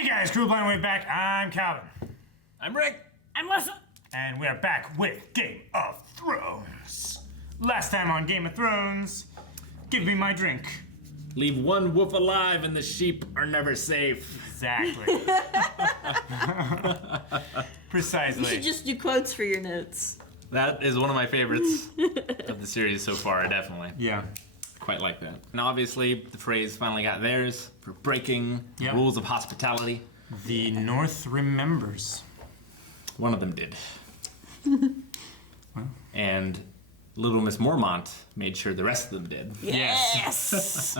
Hey guys, Crew Blind Way back. I'm Calvin. I'm Rick. I'm Lessa. And we are back with Game of Thrones. Last time on Game of Thrones, give me my drink. Leave one wolf alive and the sheep are never safe. Exactly. Precisely. You should just do quotes for your notes. That is one of my favorites of the series so far, definitely. Yeah. Quite like that. And obviously, the phrase finally got theirs for breaking rules of hospitality. The North remembers. One of them did. Well. And Little Miss Mormont made sure the rest of them did. Yes!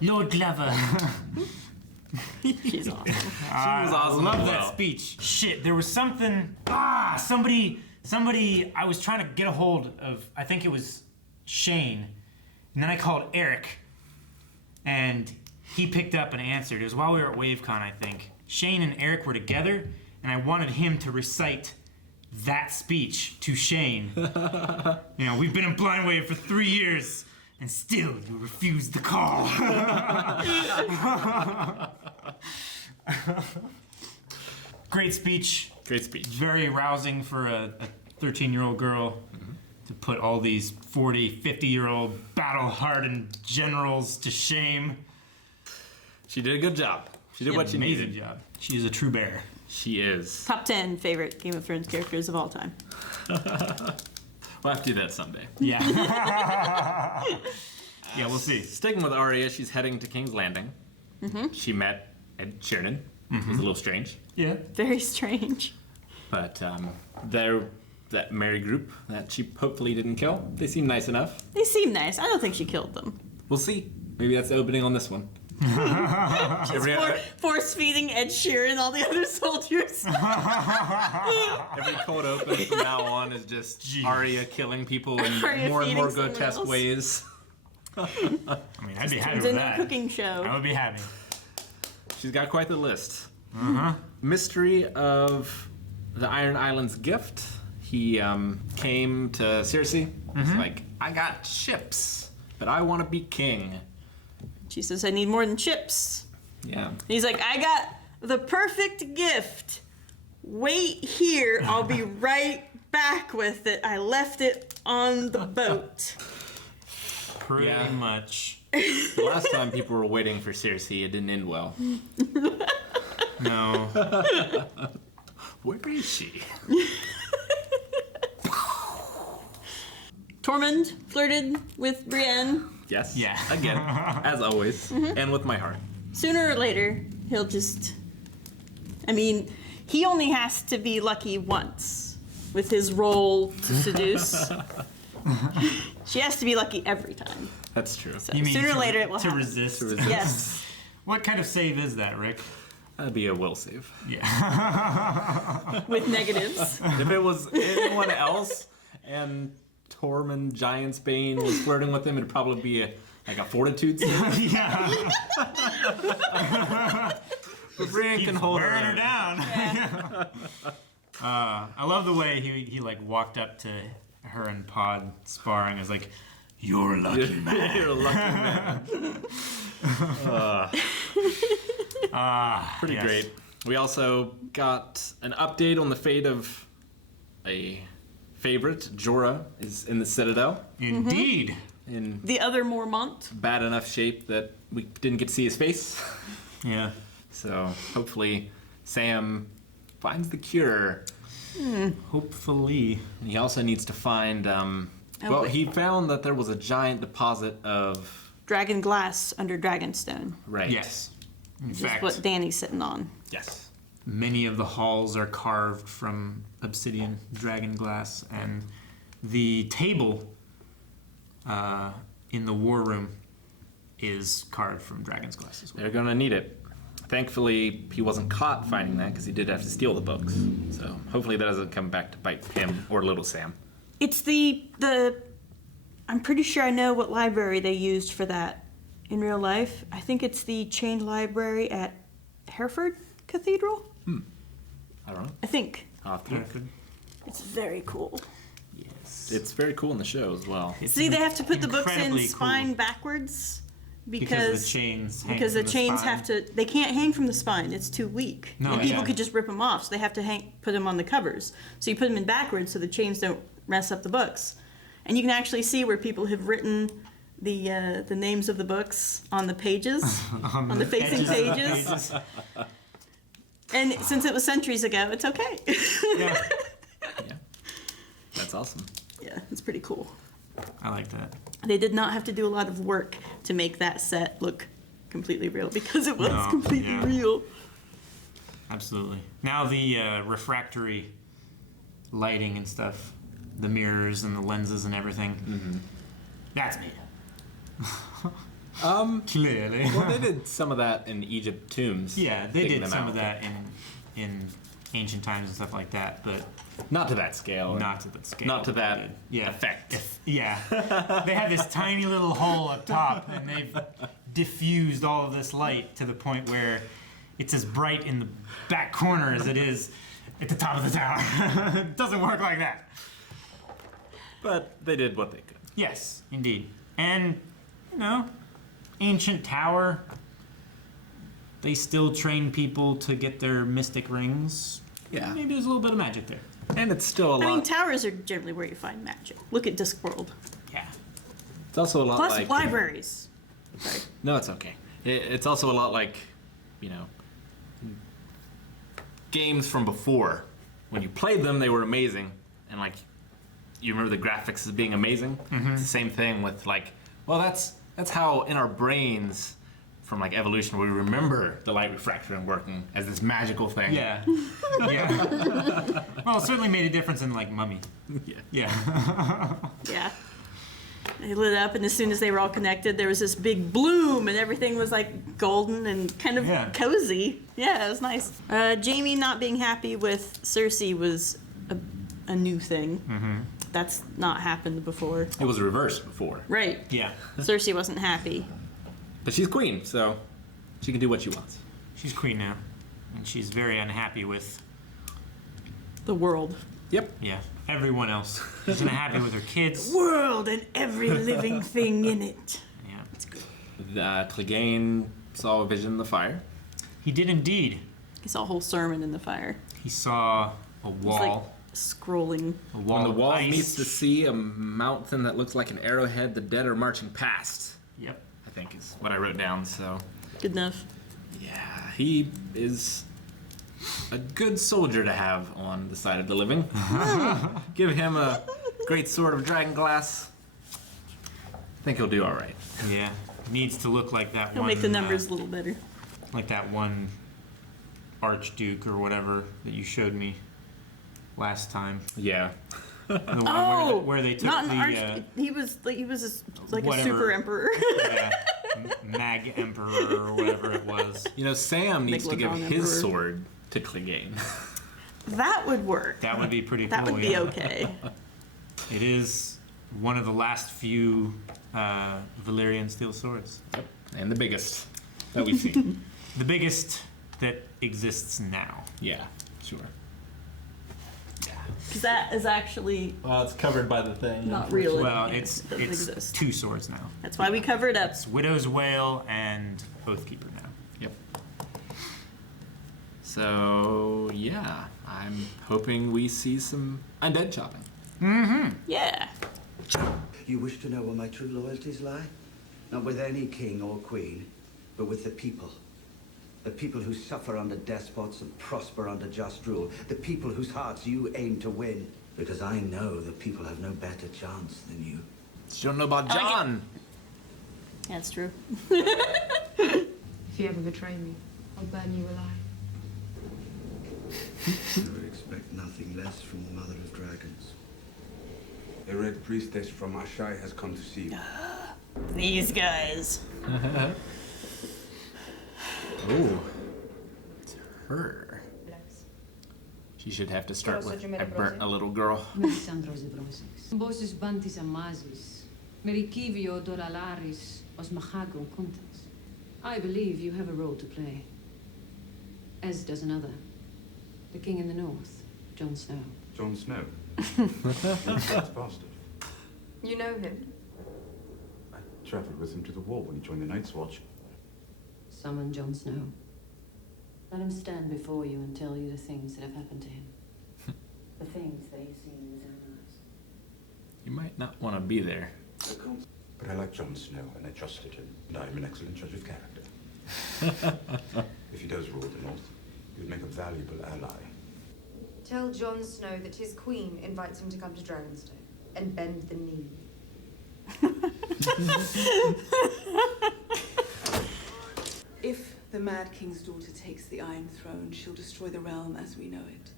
Lord Glover. She's awesome. She was awesome. I love as that well. speech. Shit, there was something. Somebody. I was trying to get a hold of. I think it was Shane, and then I called Eric, and he picked up and answered. It was while we were at WaveCon, I think. Shane and Eric were together, and I wanted him to recite that speech to Shane. You know, we've been in Blind Wave for 3 years, and still you refuse the call. Great speech. Great speech. Very rousing for a 13-year-old girl to put all these 40, 50-year-old battle-hardened generals to shame. She did a good job. She did what she Amazing needed. job. She is a true bear. She is. Top 10 favorite Game of Thrones characters of all time. We'll have to do that someday. Yeah. Yeah, we'll see. Sticking with Arya, she's heading to King's Landing. She met Ed Sheeran, which was a little strange. Yeah. Very strange. But that merry group that she hopefully didn't kill, they seem nice enough. They seem nice. I don't think she killed them. We'll see. Maybe that's the opening on this one. Force feeding Ed Sheeran all the other soldiers. Every cold open from now on is just Arya killing people in Arya more and more feeding someone grotesque else. ways. I mean, I'd be happy It's with in that. a cooking show. I would be happy. She's got quite the list. Mystery of the Iron Islands gift. He came to Cersei. He's like, I got ships, but I want to be king. She says, I need more than chips. Yeah. And he's like, I got the perfect gift. Wait here. I'll be right back with it. I left it on the boat. Pretty much. The last time people were waiting for Cersei, it didn't end well. No. Where is she? Tormund flirted with Brienne. Yes. Yeah. Again, as always, and with my heart. Sooner or later, he'll just... I mean, he only has to be lucky once with his role to seduce. She has to be lucky every time. That's true. So You mean sooner or to- later it will to happen. resist? Yes. What kind of save is that, Rick? That'd be a will save. Yeah. With negatives. If it was anyone else and Tormund Giantsbane was flirting with him, it'd probably be a fortitude save. Yeah. But Brienne Keeps can hold wearing her her down. I love the way he like walked up to her and Pod sparring. Is like, you're a lucky man. You're a lucky man. Pretty yes. great. We also got an update on the fate of a favorite. Jorah is in the Citadel Indeed. in The other Mormont. bad enough shape that we didn't get to see his face. Yeah. So hopefully Sam finds the cure. Hopefully. And he also needs to find, well, he found that there was a giant deposit of... Dragon glass under Dragonstone. Right. Yes. In Which is fact, what Dany's sitting on. Yes. many of the halls are carved from obsidian dragon glass, and the table in the war room is carved from dragon's glass as well. They're gonna need it. Thankfully, he wasn't caught finding that because he did have to steal the books. So hopefully that doesn't come back to bite him or little Sam. It's the I'm pretty sure I know what library they used for that in real life. I think it's the chained library at Hereford Cathedral. I don't know. I think. I'll have to look. It's very cool. Yes. It's very cool in the show as well. It's See, they have to put the books in incredibly spine cool. backwards Because the chains hang because the from the chains spine. have to. They can't hang from the spine. It's too weak. No, and people yeah. could just rip them off. So they have to put them on the covers. So you put them in backwards so the chains don't mess up the books. And you can actually see where people have written the names of the books on the pages, on the facing edges of the pages. And since it was centuries ago, it's okay. Yeah, Yeah. That's awesome. Yeah, it's pretty cool. I like that. They did not have to do a lot of work to make that set look completely real because it was No, completely yeah. real. Absolutely. Now the refractory lighting and stuff, the mirrors and the lenses and everything, that's me. Clearly. Well, they did some of that in Egypt tombs. Yeah, they digging did them some out. of that in ancient times and stuff like that, but Not to that scale. not to that scale. Not to that Yeah. effect. Yeah. They have this tiny little hole up top, and they've diffused all of this light to the point where it's as bright in the back corner as it is at the top of the tower. It doesn't work like that. But they did what they could. Yes, indeed. And, ancient tower. They still train people to get their mystic rings. Yeah. Maybe there's a little bit of magic there. And it's still a lot. I mean, towers are generally where you find magic. Look at Discworld. Yeah. It's also a lot Plus like libraries. Sorry. No, it's okay. It's also a lot like, games from before. When you played them, they were amazing, and you remember the graphics as being amazing. It's the same thing with that's how in our brains, from evolution, we remember the light refractor and working as this magical thing. Yeah. Yeah. Well, it certainly made a difference in Mummy. Yeah. Yeah. Yeah. They lit up, and as soon as they were all connected, there was this big bloom, and everything was golden and kind of Yeah. cozy. Yeah, it was nice. Jaime not being happy with Cersei was a new thing. That's not happened before. It was reversed before, Right. Yeah. Cersei wasn't happy. but she's queen, so she can do what she wants. She's queen now, and she's very unhappy with The world. Yep. everyone else. She's unhappy with her kids. World and every living thing in it. Yeah. Clegane saw a vision in the fire. He did indeed. He saw a whole sermon in the fire. He saw a It's wall. scrolling. A wall. When the of wall ice. meets the sea, a mountain that looks like an arrowhead, the dead are marching past. Yep. I think is what I wrote down. So Good enough. yeah, he is a good soldier to have on the side of the living. Give him a great sword of dragon glass. I think he'll do all right. Yeah. Needs to look like that He'll one. make the numbers a little better. Like that one archduke or whatever that you showed me last time. Yeah. The one Oh, where they took not the an he was a whatever. super emperor. Mag Emperor or whatever it was. Sam needs to give Megalodon his Emperor. sword to Clegane. That would work. That would be pretty cool. That would be yeah. okay. It is one of the last few Valyrian steel swords. Yep. And the biggest that we've seen. The biggest that exists now. Yeah, sure. Because that is actually Well, it's covered by the thing. not real. Well, anymore. it's It doesn't exist. 2 swords now. That's why we cover it up. It's Widow's Wail and Oathkeeper now. Yep. So yeah, I'm hoping we see some undead chopping. Yeah. You wish to know where my true loyalties lie? Not with any king or queen, but with the people. The people who suffer under despots and prosper under just rule. The people whose hearts you aim to win. Because I know the people have no better chance than you. You don't know about John. Yeah, that's true. If you ever betray me, I'll burn you alive. I would expect nothing less from the Mother of Dragons. A red priestess from Ashai has come to see you. These guys. Oh, it's her. She should have to start with I burnt a little girl. Bosses bantis amazis, merikivio doralaris, os machagon contas. I believe you have a role to play. As does another. The king in the north, Jon Snow. Jon Snow. That's bastard. You know him? I traveled with him to the war when he joined the Night's Watch. Summon Jon Snow. Let him stand before you and tell you the things that have happened to him. The things that he's seen with his own eyes. You might not want to be there. But I like Jon Snow, and I trusted him, and I'm an excellent judge of character. If he does rule the North, he would make a valuable ally. Tell Jon Snow that his queen invites him to come to Dragonstone and bend the knee. If the Mad King's daughter takes the Iron Throne, she'll destroy the realm as we know it.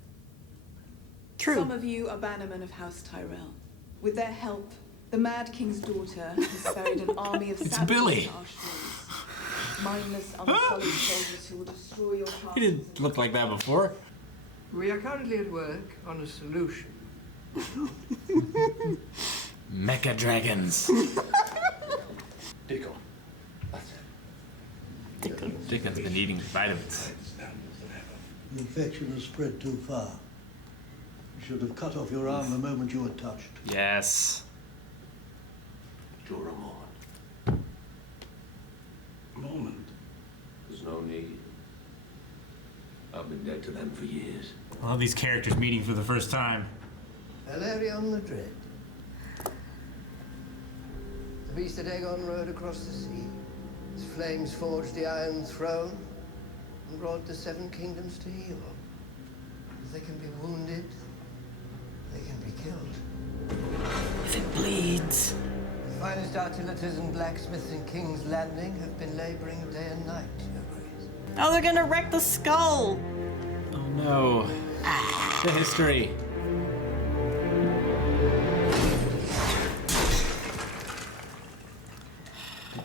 True. Some of you are bannermen of House Tyrell. With their help, the Mad King's daughter has ferried an army of savages Billy. to our shores. Mindless, unsullied soldiers who will destroy your castles. He didn't look like that before. We are currently at work on a solution. Mecha dragons. Dickon. That's it. Dickon's been eating vitamins. The infection has spread too far. You should have cut off your arm the moment you were touched. Yes. Joramon. Moment. There's no need. I've been dead to them for years. I love these characters meeting for the first time. Valerion the Dread. The beast that Aegon rode across the sea. His flames forged the Iron Throne and brought the Seven Kingdoms to heel. If they can be wounded, they can be killed. If it bleeds. The finest artilators and blacksmiths in King's Landing have been laboring day and night, Your Grace. Oh, they're gonna wreck the skull. Oh no. The history.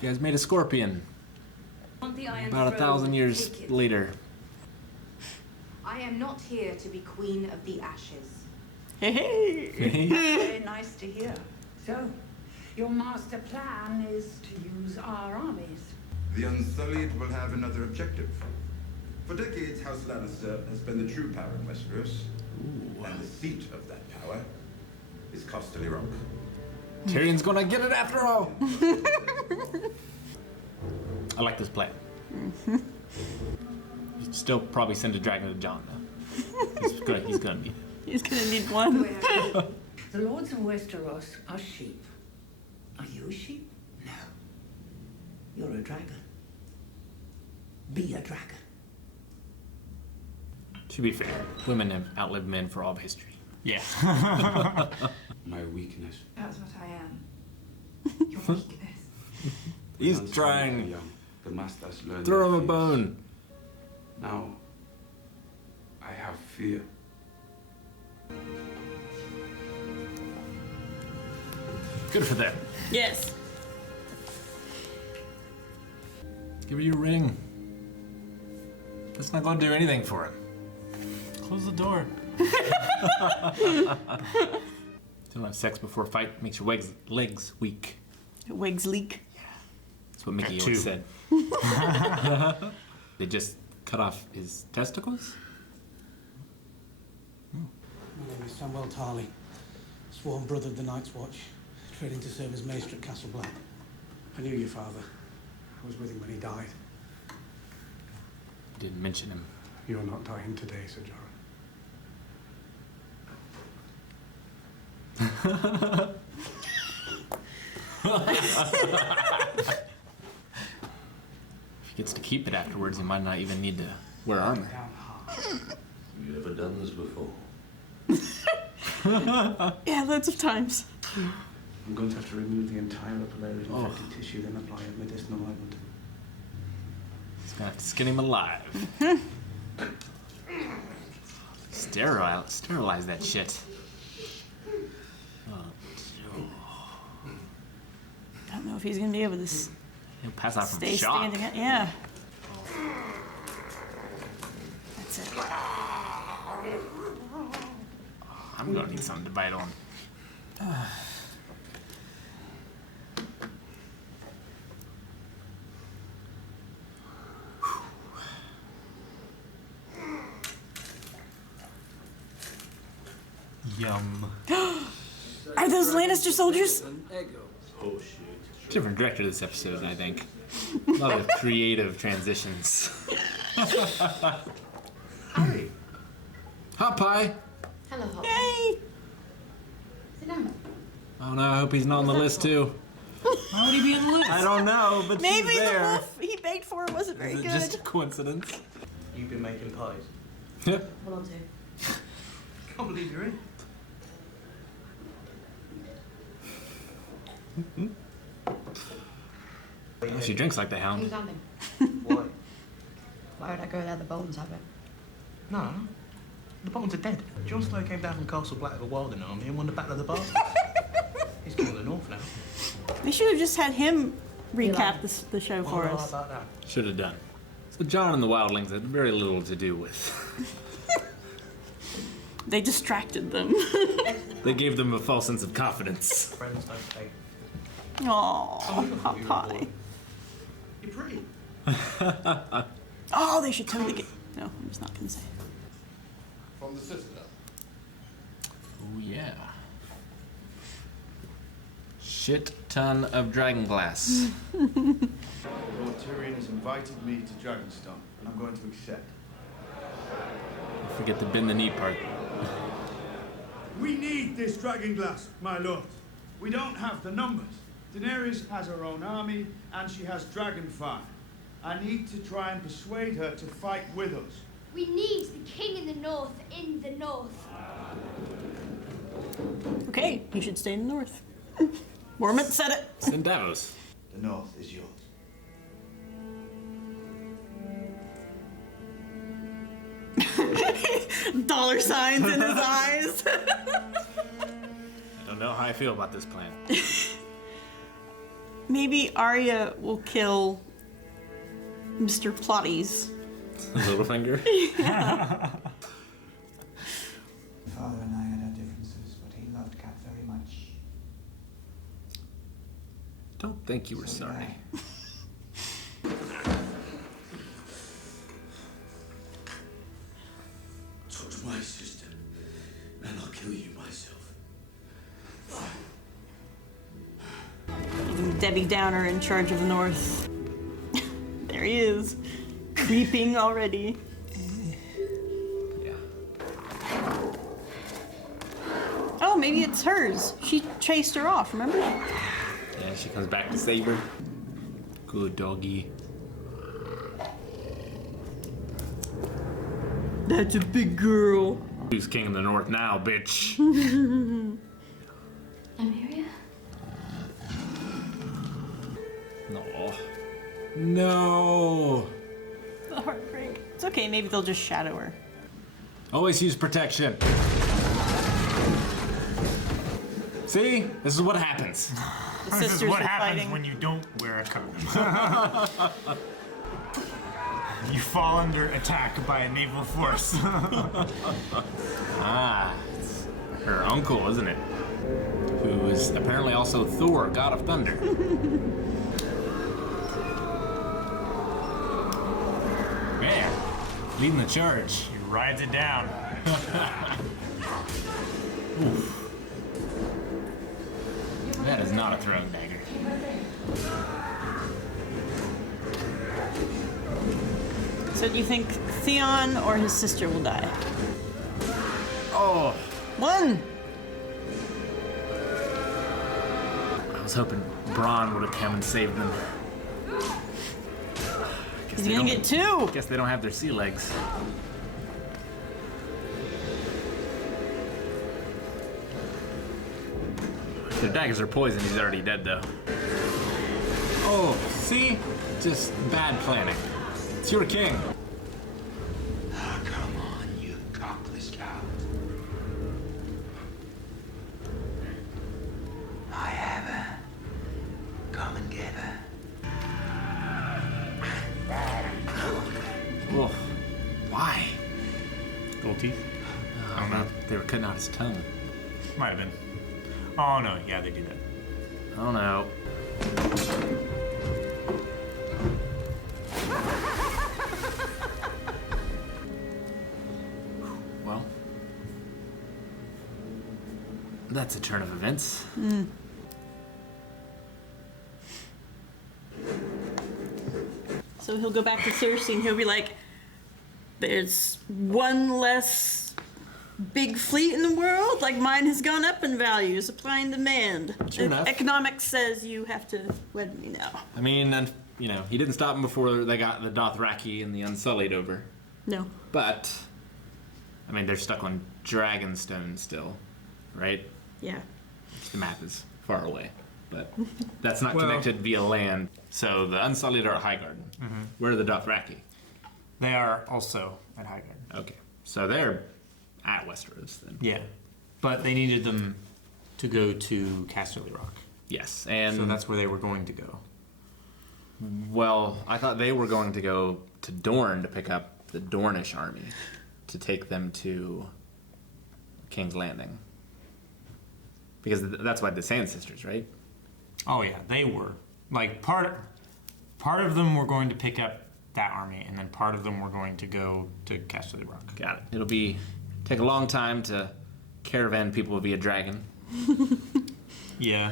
You guys made a scorpion. About 1,000 years later. I am not here to be Queen of the Ashes. Hey. Very nice to hear. So, your master plan is to use our armies. The Unsullied will have another objective. For decades, House Lannister has been the true power in Westeros. And the seat of that power is Casterly Rock. Tyrion's gonna get it after all. I like this plan. You'd still probably send a dragon to Jon though. He's gonna need it. He's gonna need one. The lords of Westeros are sheep. Are you a sheep? No. You're a dragon. Be a dragon. To be fair, women have outlived men for all of history. Yeah. My weakness. That's what I am. Your weakness. He's trying. Young, the masters learn Throw him their a fears. bone. Now, I have fear. Good for them. Yes. Give her your ring. That's not gonna do anything for him. Close the door. Don't have sex before a fight makes your legs weak. Wigs leak. That's what Mickey That always too. said. They just cut off his testicles? My name is Samuel Tarley, sworn brother of the Night's Watch, training to serve as maester at Castle Black. I knew your father. I was with him when he died. Didn't mention him. You're not dying today, Sir Jorah. If he gets to keep it afterwards, he might not even need to wear armor. Have you ever done this before? Yeah, loads of times. I'm going to have to remove the entire upper layer of infected tissue, then apply a medicinal ointment. He's gonna have to skin him alive. Sterilize that shit. I don't know if he's gonna be able to He'll pass out from stay shock. standing. Yeah. That's it. I'm gonna need something to bite on. Yum. Are those Lannister soldiers? Oh shit. Different director this episode, I think. A lot of creative transitions. Harry. Hot pie. Hello, Hot. Yay! Sit down. Oh no, I hope he's not on the list too. Why would he be on the list? I don't know, but Maybe she's the there. wolf he baked for her wasn't very Is it good. just a coincidence? You've been making pies. Yeah. What I'll do. Can't believe you're in. Oh, she drinks like the hound. Who's having? Why? Why would I go there? The Boltons have it. No. The Boltons are dead. Jon Snow came down from Castle Black with a Wilding army and won the Battle of the Bastards. He's king of the North now. They should have just had him recap the show for Why us. about that? Should have done. So Jon and the Wildlings had very little to do with. They distracted them. They gave them a false sense of confidence. Friends don't pay. Aww, I wouldn't have thought hot you were pie. bored. You're pretty. Oh, they should totally get. No, I'm just not gonna say. From the Citadel. Oh yeah. Shit ton of dragon glass. Lord Tyrion has invited me to Dragonstone, and I'm going to accept. Forget the bend the knee part. We need this dragon glass, my lord. We don't have the numbers. Daenerys has her own army, and she has dragon fire. I need to try and persuade her to fight with us. We need the king in the north in the north. Okay, you should stay in the north. Mormont said it. It's in Davos. The north is yours. Dollar signs in his eyes. I don't know how I feel about this plan. Maybe Arya will kill Mr. Plotties. Littlefinger? Yeah. Father and I had our differences, but he loved Cat very much. Don't think you were sorry. Touch my sister, and I'll kill you myself. Debbie Downer in charge of the north. There he is. Creeping already. Yeah. Oh, maybe it's hers. She chased her off, remember? Yeah, she comes back to save her. Good doggy. That's a big girl. Who's king of the north now, bitch? Nymeria? No. No. The heartbreak. It's okay, maybe they'll just shadow her. Always use protection. See? This is what happens. The This is sisters what are happens fighting. when you don't wear a coat. You fall under attack by a naval force. Ah, it's her uncle, isn't it? Who is apparently also Thor, god of thunder. Yeah, leading the charge. He rides it down. Oof. That is not a throwing dagger. So do you think Theon or his sister will die? Oh. One! I was hoping Bronn would have come and saved them. He's gonna get two! Guess they don't have their sea legs. If their daggers are poisoned, he's already dead though. Oh, see? Just bad planning. It's your king. Ah, come on, you cockless cow. I have her. Come and get her. Oh, why? Gold teeth? I don't know. They were cutting out his tongue. Might have been. Oh no, yeah, they do that. I don't know. Well, that's a turn of events. So he'll go back to Cersei and he'll be like, there's one less big fleet in the world. Like, mine has gone up in value. Supply and demand. True enough. Economics says you have to let me know. I mean, and, he didn't stop them before they got the Dothraki and the Unsullied over. No. But, I mean, they're stuck on Dragonstone still, right? Yeah. The map is far away, but that's not connected via land. So the Unsullied are at Highgarden. Mhm. Where are the Dothraki? They are also at Highgarden. Okay, so they're at Westeros then. Yeah, but they needed them to go to Casterly Rock. Yes, and so that's where they were going to go. Well, I thought they were going to go to Dorne to pick up the Dornish army to take them to King's Landing. Because that's why the Sand Sisters, right? Oh yeah, they were. Like part of them were going to pick up that army, and then part of them were going to go to Casterly Rock. Got it. It'll take a long time to caravan people via dragon. Yeah.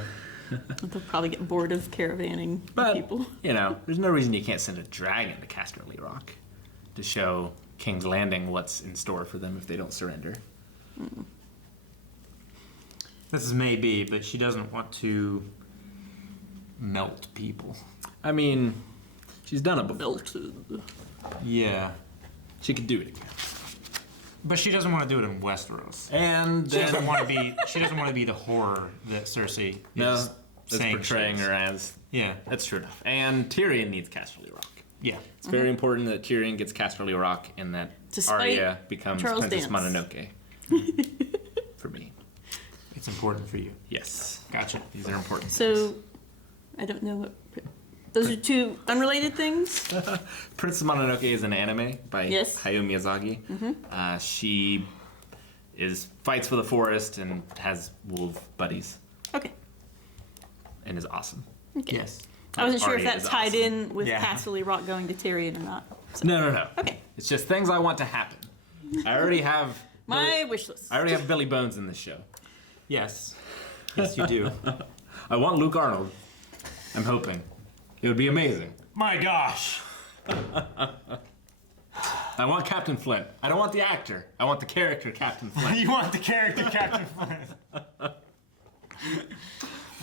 They'll probably get bored of caravanning people. There's no reason you can't send a dragon to Casterly Rock to show King's Landing what's in store for them if they don't surrender. This is maybe, but she doesn't want to melt people. I mean, she's done it before. Melted. Yeah. She could do it again. But she doesn't want to do it in Westeros. And she doesn't want to be the horror that Cersei is saying portraying she is. her as. Yeah. That's true enough. And Tyrion needs Casterly Rock. Yeah. It's very important that Tyrion gets Casterly Rock and that Despite Arya becomes Charles Princess Dance. Mononoke. For me. It's important for you. Yes. Gotcha. These are important. So, I don't know what. Those are two unrelated things. Princess Mononoke is an anime by Hayao Miyazaki. Mhm. She fights for the forest and has wolf buddies. Okay. And is awesome. Okay. Yes. I wasn't sure if Arya that is tied awesome. in with Casterly Rock going to Tyrion or not. So. No. Okay. It's just things I want to happen. I already have My wish list. I already have Billy Bones in this show. Yes. Yes, you do. I want Luke Arnold. I'm hoping. It would be amazing. My gosh. I want Captain Flint. I don't want the actor. I want the character Captain Flint. You want the character Captain Flint.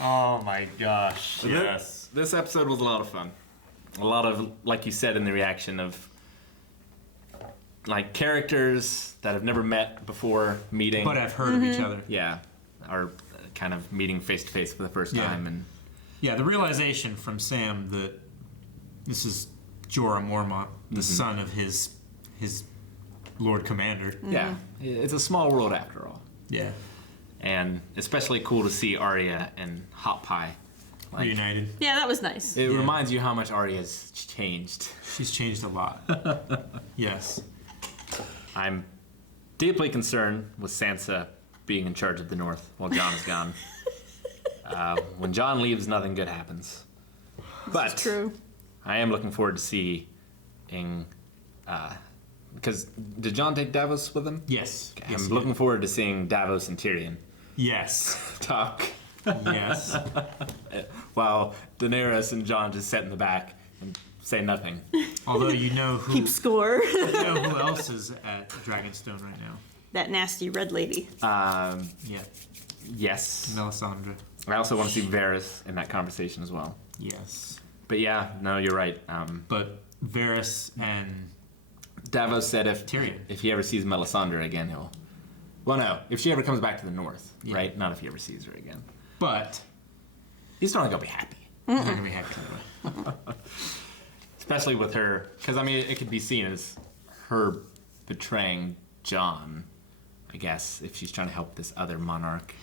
Oh my gosh. So Yes. This episode was a lot of fun. A lot of, like you said in the reaction, of like characters that have never met before meeting. But have heard of each other. Yeah. Are kind of meeting face to face for the first time. And Yeah, the realization from Sam that this is Jorah Mormont, the son of his Lord Commander. Yeah. It's a small world after all. Yeah. And especially cool to see Arya and Hot Pie reunited. Yeah, that was nice. It reminds you how much Arya's changed. She's changed a lot. Yes. I'm deeply concerned with Sansa being in charge of the North while Jon is gone. When Jon leaves, nothing good happens. But That's true. I am looking forward to seeing, because did Jon take Davos with him? Yes. Okay, Yes, I'm he looking forward to seeing Davos and Tyrion Yes. talk. Yes. While Daenerys and Jon just sit in the back and say nothing. Although you know who Keep score. you know who else is at Dragonstone right now. That nasty red lady. Yeah. Yes. Melisandre. I also want to see Varys in that conversation as well. Yes. But yeah, no, you're right. But Varys and Davos said if Tyrion. if he ever sees Melisandre again, he'll. Well, no, if she ever comes back to the North, Yeah. right? Not if he ever sees her again. But He's still not gonna be happy, he's not gonna be happy anyway. especially with her, because I mean, it could be seen as her betraying Jon. I guess if she's trying to help this other monarch,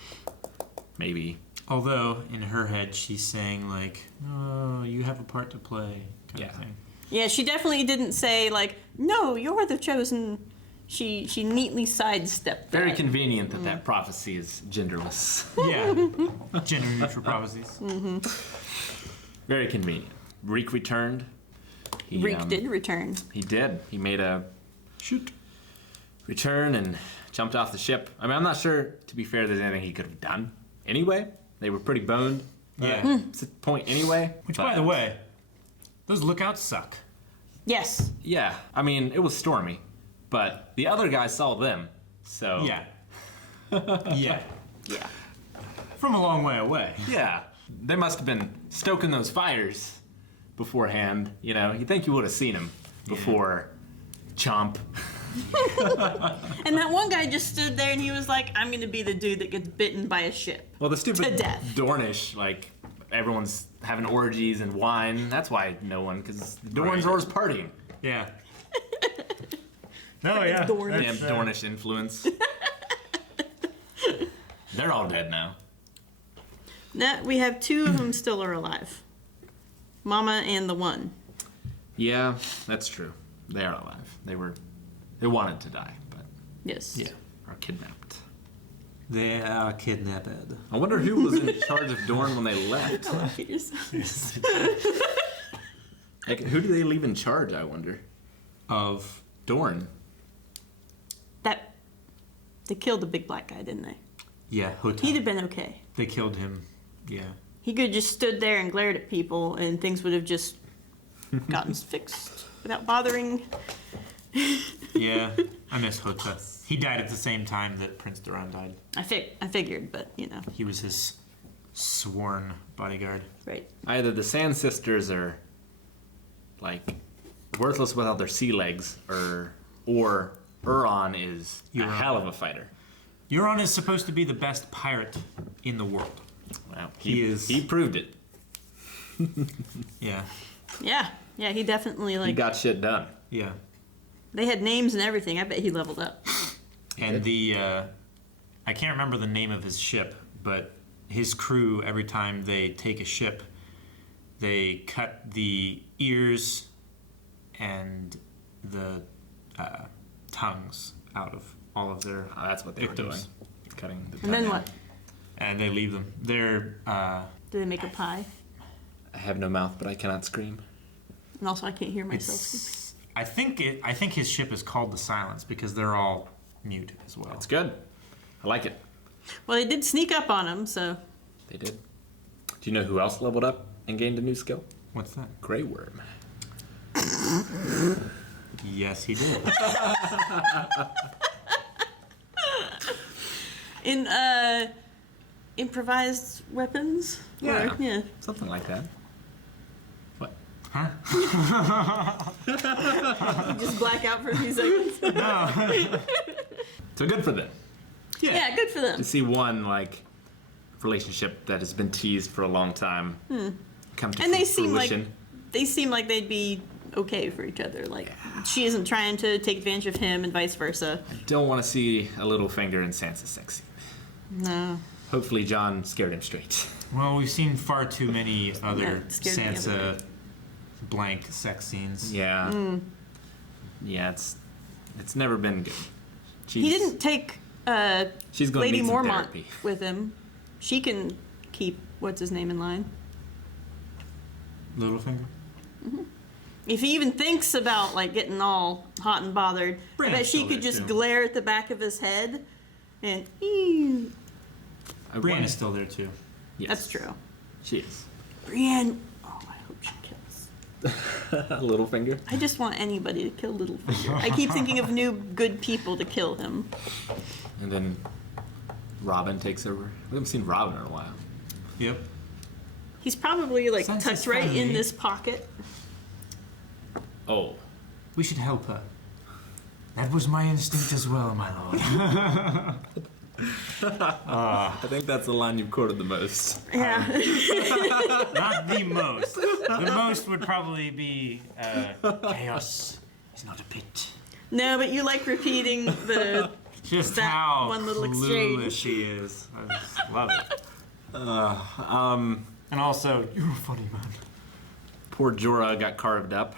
maybe. Although in her head she's saying like, "Oh, you have a part to play," kind of thing. Yeah, she definitely didn't say like, "No, you're the chosen." She neatly sidestepped that. Very convenient that that prophecy is genderless. Yeah. Gender neutral prophecies. Very convenient. Reek returned. Reek did return. He did. He made a return and jumped off the ship. I mean, I'm not sure, to be fair, there's anything he could have done. Anyway, they were pretty boned. Yeah. It's a point anyway. Which, by the way, those lookouts suck. Yes. Yeah, I mean, it was stormy, but the other guy saw them, so... Yeah. Yeah. Yeah. From a long way away. Yeah. They must have been stoking those fires beforehand, you know? You'd think you would have seen them before Chomp. And that one guy just stood there and he was like, I'm gonna be the dude that gets bitten by a ship. Well, the stupid To death. Dornish, like, everyone's having orgies and wine. That's why no one, because the Dorns are always partying. Yeah. No, yeah. Damn Dornish influence. They're all dead now. We have 2 of them still are alive. Mama and the one. Yeah, that's true. They are alive. They wanted to die, but Yes. yeah, are kidnapped. They are kidnapped. I wonder who was in charge of Dorne when they left. Like, who do they leave in charge, I wonder? Of Dorne. They killed the big black guy, didn't they? Yeah, Hotep. He'd have been okay. They killed him. Yeah. He could have just stood there and glared at people and things would have just gotten fixed without bothering. Yeah, I miss Hotep. He died at the same time that Prince Doran died. I figured, but you know. He was his sworn bodyguard. Right. Either the Sand Sisters are, like, worthless without their sea legs, or Euron is a hell of a fighter. Euron is supposed to be the best pirate in the world. Wow. He proved it. Yeah. Yeah, he definitely, like... He got shit done. Yeah. They had names and everything. I bet he leveled up. And I can't remember the name of his ship, but his crew, every time they take a ship, they cut the ears and the tongues out of all of their that's what they were doing. Cutting the And then what? And they leave them. They're... Do they make a pie? I have no mouth, but I cannot scream. And also, I can't hear myself speak. I think his ship is called the Silence because they're all mute as well. That's good. I like it. Well, they did sneak up on him, so... They did. Do you know who else leveled up and gained a new skill? What's that? Grey Worm. Yes, he did. In improvised weapons? Yeah. Or, yeah. Something like that. What? Huh? Just black out for a few seconds. No. So good for them. Yeah, good for them. To see one, like, relationship that has been teased for a long time come to And they fruition. seem like they'd be okay for each other. Like, she isn't trying to take advantage of him and vice versa. Don't want to see a little finger in Sansa's sex scene. No. Hopefully Jon scared him straight. Well, we've seen far too many other scared me the other Sansa blank sex scenes. Yeah. Yeah, it's never been good. He didn't take She's gonna Lady need some Mormont therapy. with him. She can keep what's his name in line. Littlefinger? If he even thinks about like getting all hot and bothered, I bet she still could there, just too. glare at the back of his head and Brienne is still there too. Yes. That's true. She is. Brienne, oh, I hope she kills. Littlefinger? I just want anybody to kill Littlefinger. I keep thinking of new good people to kill him. And then Robin takes over. We haven't seen Robin in a while. Yep. He's probably like Sansa's tucked right in family. this pocket. Oh. We should help her. That was my instinct as well, my lord. I think that's the line you've quoted the most. Yeah. Not the most. The most would probably be chaos is not a pit. No, but you like repeating the Just that how one little clueless exchange. she is. I just love it. And also, you're a funny man. Poor Jorah got carved up.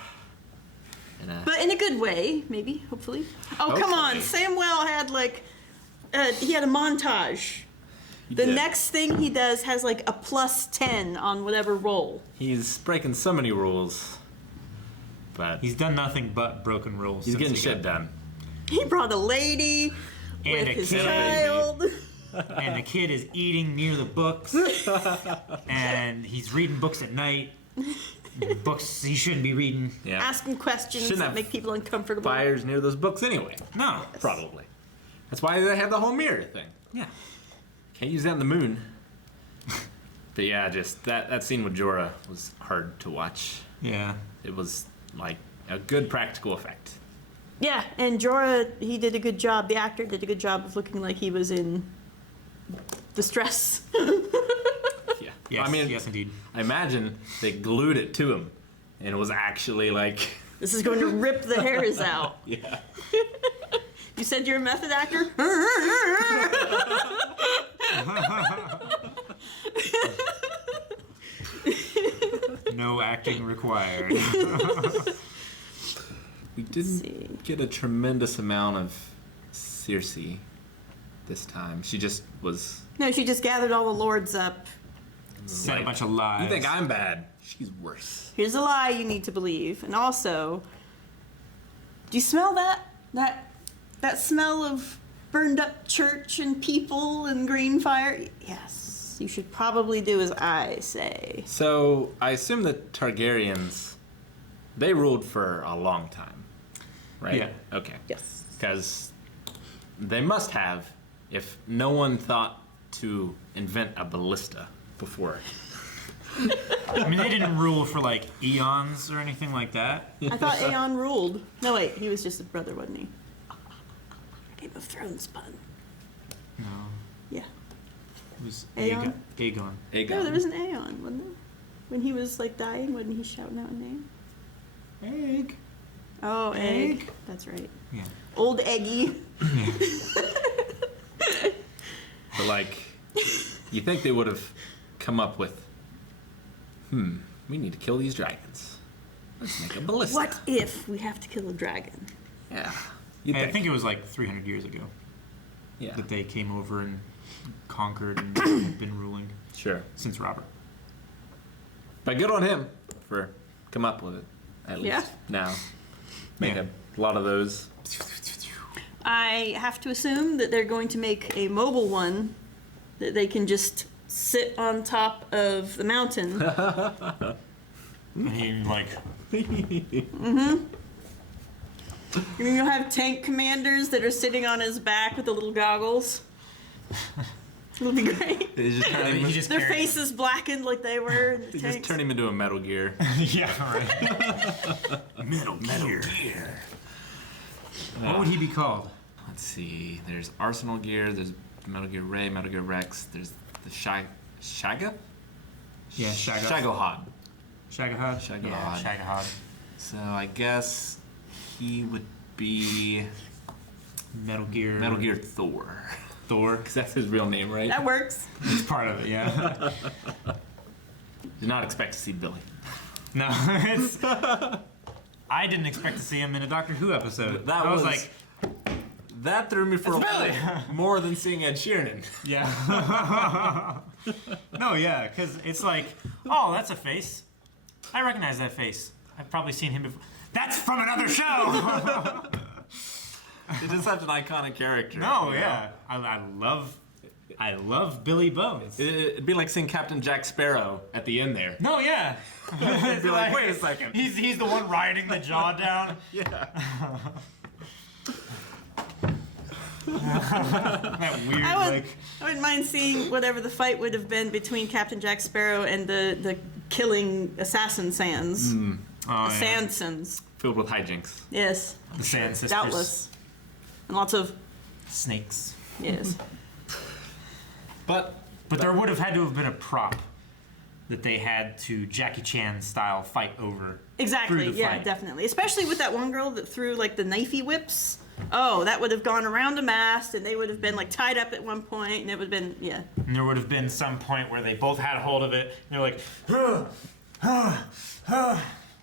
But in a good way, maybe, hopefully. Oh, come on. Samwell had like, he had a montage. The did. next thing he does has like a +10 on whatever roll. He's breaking so many rules. But He's done nothing but broken rules. he's since getting he shit got- done. He brought a lady And with a his kid. child. And the kid is eating near the books. And he's reading books at night. Books he shouldn't be reading. Yeah. Asking questions Shouldn't that have make people uncomfortable. Fires near those books anyway. No. Probably. That's why they have the whole mirror thing. Yeah. Can't use that on the moon. But yeah, just that scene with Jorah was hard to watch. Yeah. It was like a good practical effect. Yeah, and Jorah, he did a good job. The actor did a good job of looking like he was in distress. Yeah. Yes, I mean, yes, indeed. I imagine they glued it to him, and it was actually like. This is going to rip the hairs out. Yeah. You said you're a method actor? No acting required. We didn't get a tremendous amount of Cersei this time. She just was. No, she just gathered all the lords up. Said a bunch of lies. You think I'm bad? She's worse. Here's a lie you need to believe. And also, do you smell that smell of burned up church and people and green fire? Yes. You should probably do as I say. So I assume the Targaryens, they ruled for a long time, right? Yeah. Okay. Yes. Because they must have, if no one thought to invent a ballista before. I mean, they didn't rule for like eons or anything like that. I thought Aeon ruled. No, wait, he was just a brother, wasn't he? Game of Thrones pun. No. Yeah. It was Aeon? Aegon. No, there was an Aeon, wasn't there? When he was like dying, wasn't he shouting out a name? Egg. Oh, Egg. Egg. That's right. Yeah. Old Eggy. But like, you think they would have come up with, we need to kill these dragons. Let's make a ballista. What if we have to kill a dragon? Yeah. I think it was like 300 years ago. Yeah. That they came over and conquered and have been ruling. Sure. Since Robert. But good on him for come up with it. At least Yeah. now. Make a lot of those. I have to assume that they're going to make a mobile one that they can just sit on top of the mountain. And he like. Mm-hmm. And you'll have tank commanders that are sitting on his back with the little goggles. It'll be great. They just turn him, Their faces blackened like they were in the they tanks. just turn him into a Metal Gear. Yeah, right. Metal Gear. What would he be called? Let's see. There's Arsenal Gear. There's Metal Gear Ray. Metal Gear Rex. There's the Shaga. Yeah, Shaga. Shagahad. Shagahad. Shagahad. Yeah, Shagahad. So I guess he would be Metal Gear Thor. Thor, because that's his real name, right? That works. It's part of it, yeah. Did not expect to see Billy. No, it's. I didn't expect to see him in a Doctor Who episode. That I was was- like, That threw me for a It's Billy! loop more than seeing Ed Sheeran. yeah. No, yeah, because it's like, oh, that's a face. I recognize that face. I've probably seen him before. That's from another show. He's just such an iconic character. No, you know? yeah, I love Billy Bones. It'd be like seeing Captain Jack Sparrow at the end there. No, yeah. It'd be like, wait a second. He's the one riding the jaw down. Yeah. That weird, I wouldn't mind seeing whatever the fight would have been between Captain Jack Sparrow and the killing assassin Sands. Mm. Oh, The yeah. Sandsons. Filled with hijinks. Yes. The Sand Sisters. Doubtless. And lots of Snakes. yes. But there would have had to have been a prop that they had to Jackie Chan style fight over. Exactly. through the Yeah, fight. definitely. Especially with that one girl that threw like the knifey whips. Oh, that would have gone around a mast, and they would have been like tied up at one point, and it would have been And there would have been some point where they both had hold of it, and they're like,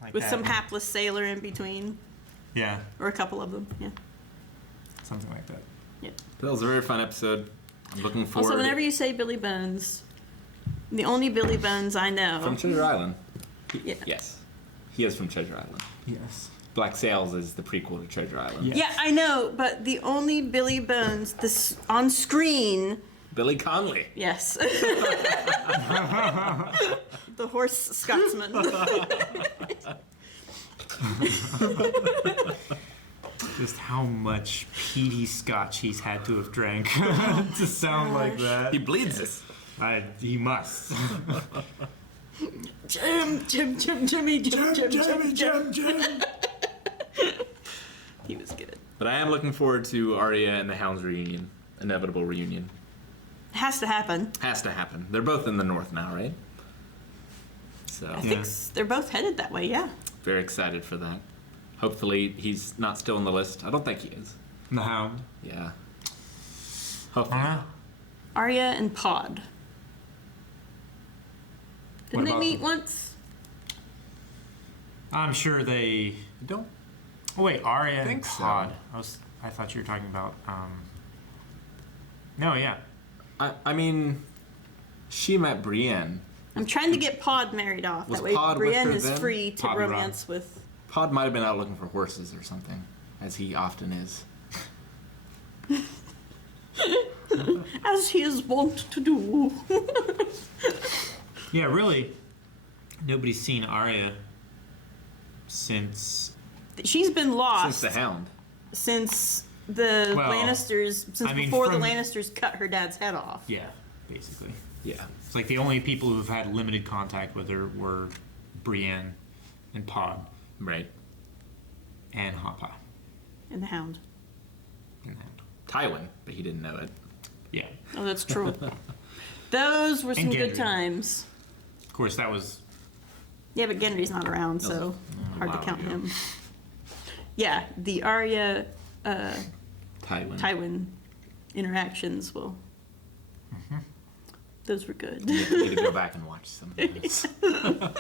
like with that. some hapless sailor in between, Yeah, or a couple of them. Yeah. something like that. That was a very fun episode. I'm looking forward. Also, whenever you say Billy Bones, the only Billy Bones I know. From Treasure Island. Yeah. Yes. He is from Treasure Island. Yes. Black Sails is the prequel to Treasure Island. Yes. Yeah, I know, but the only Billy Bones this on screen. Billy Conley. Yes. The the horse Scotsman. Just how much peaty scotch he's had to have drank to sound like that. He bleeds us. He must. Jimmy. He was good. But I am looking forward to Arya and the Hound's reunion. Inevitable reunion. Has to happen. Has to happen. They're both in the north now, right? So I think they're both headed that way, yeah. very excited for that. Hopefully he's not still on the list. I don't think he is. The Hound? Yeah. Hopefully. Arya and Pod. Didn't they meet once? I'm sure they don't. Oh wait, Arya think and so. Pod. I thought you were talking about. No, yeah. I mean, she met Brienne. I'm trying to get Pod married off. Was That way Pod with Brienne her is then? free to Pod and Ron. romance with. Pod might have been out looking for horses or something, as he often is. As he is wont to do. Yeah, really. Nobody's seen Arya since. She's been lost. Since the Hound. Since the Well, Lannisters. Since I mean, before the from- Lannisters cut her dad's head off. Yeah, basically. Yeah. It's like the only people who've had limited contact with her were Brienne and Pod. Right. And Hoppa. And the Hound. Tywin, but he didn't know it. Yeah. Oh, that's true. Those were some And good Gendry. times. Of course, that was. Yeah, but Gendry's not around, so hard to while count ago. him. Yeah, the Arya Tywin. interactions will. Those were good. You need to go back and watch some of those.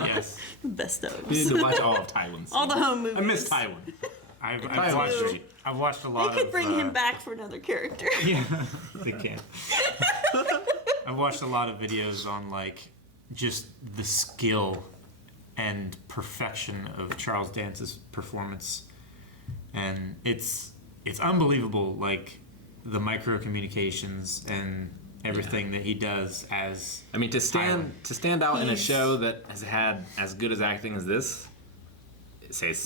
Yes. Best of. You need to watch all of Tywin's. All the home movies. I miss Tywin. I've watched a lot of. They could bring him back for another character. Yeah, they can. I've watched a lot of videos on like just the skill and perfection of Charles Dance's performance, and it's unbelievable. Like the micro communications and everything that he does as. I mean, to stand out in a show that has had as good as acting as this, it says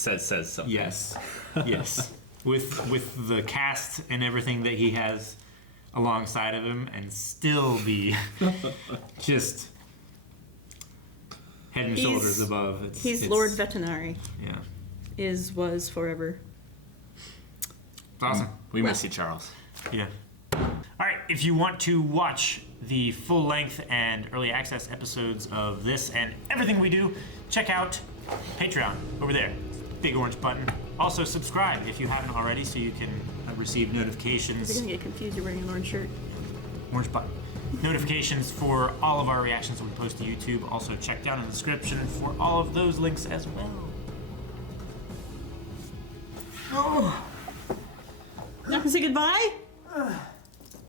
something. Yes, yes. With the cast and everything that he has alongside of him, and still be just head and shoulders above. He's Lord Veterinary. Yeah. Was forever. It's awesome. We miss you, Charles. Yeah. All right, if you want to watch the full length and early access episodes of this and everything we do, check out Patreon over there. Big orange button. Also subscribe if you haven't already so you can receive notifications. You're gonna get confused. You're wearing an orange shirt. Orange button. Notifications for all of our reactions when we post to YouTube. Also check down in the description for all of those links as well. Oh. Not gonna say goodbye?